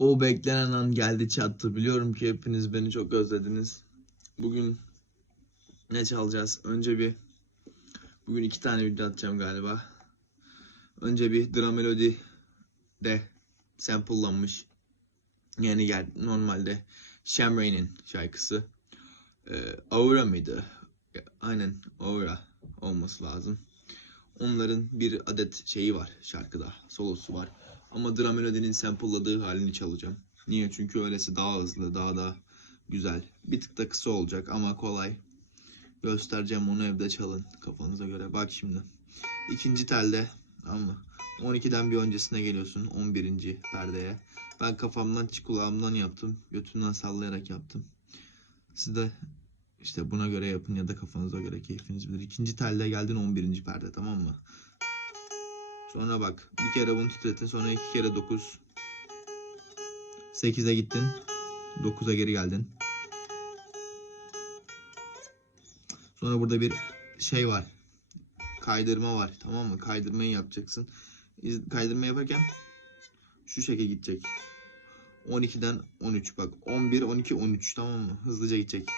O beklenen an geldi çattı. Biliyorum ki hepiniz beni çok özlediniz. Bugün ne çalacağız? Önce bir bugün iki tane video atacağım galiba. Önce bir drum melody de sample'lanmış. Yani gel normalde Shamray'nin şarkısı. Ee, Aura mıydı? Aynen Aura olması lazım. Onların bir adet şeyi var şarkıda. Solosu var. Ama drum melodinin sample'ladığı halini çalacağım. Niye? Çünkü öylesi daha hızlı, daha da güzel. Bir tık da kısa olacak ama kolay. Göstereceğim onu evde çalın kafanıza göre. Bak şimdi. İkinci telde ama 12'den bir öncesine geliyorsun 11. perdeye. Ben kafamdan kulağımdan yaptım. Götümden sallayarak yaptım. Siz de işte buna göre yapın ya da kafanıza göre keyfiniz bilir. İkinci telde geldin 11. perde tamam mı? Sonra bak bir kere bunu titrettin sonra iki kere 9. 8'e gittin. 9'a geri geldin. Sonra burada bir şey var. Kaydırma var tamam mı? Kaydırmayı yapacaksın. Kaydırma yaparken şu şekilde gidecek. 12'den 13 bak 11 12 13 tamam mı? Hızlıca gidecek.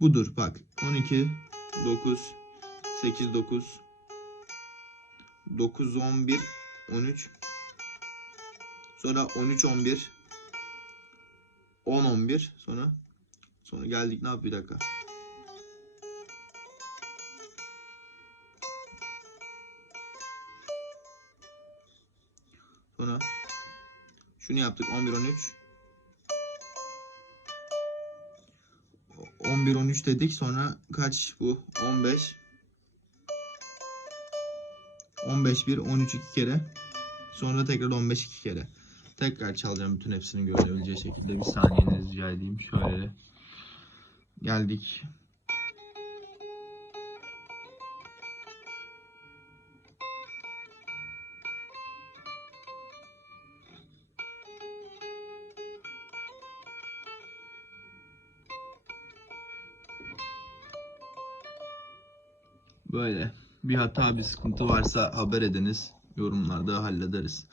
Budur. Bak 12 9 8 9 9 11 13 sonra 13 11 10 11 sonra sonra geldik ne yap bir dakika. Sonra şunu yaptık 11 13 11 13 dedik. Sonra kaç bu? 15 15 1 13 iki kere. Sonra tekrar 15 iki kere. Tekrar çalacağım bütün hepsini görebileceği şekilde. Bir saniyenizi rica edeyim. Şöyle. Geldik böyle. Bir hata bir sıkıntı varsa haber ediniz. Yorumlarda hallederiz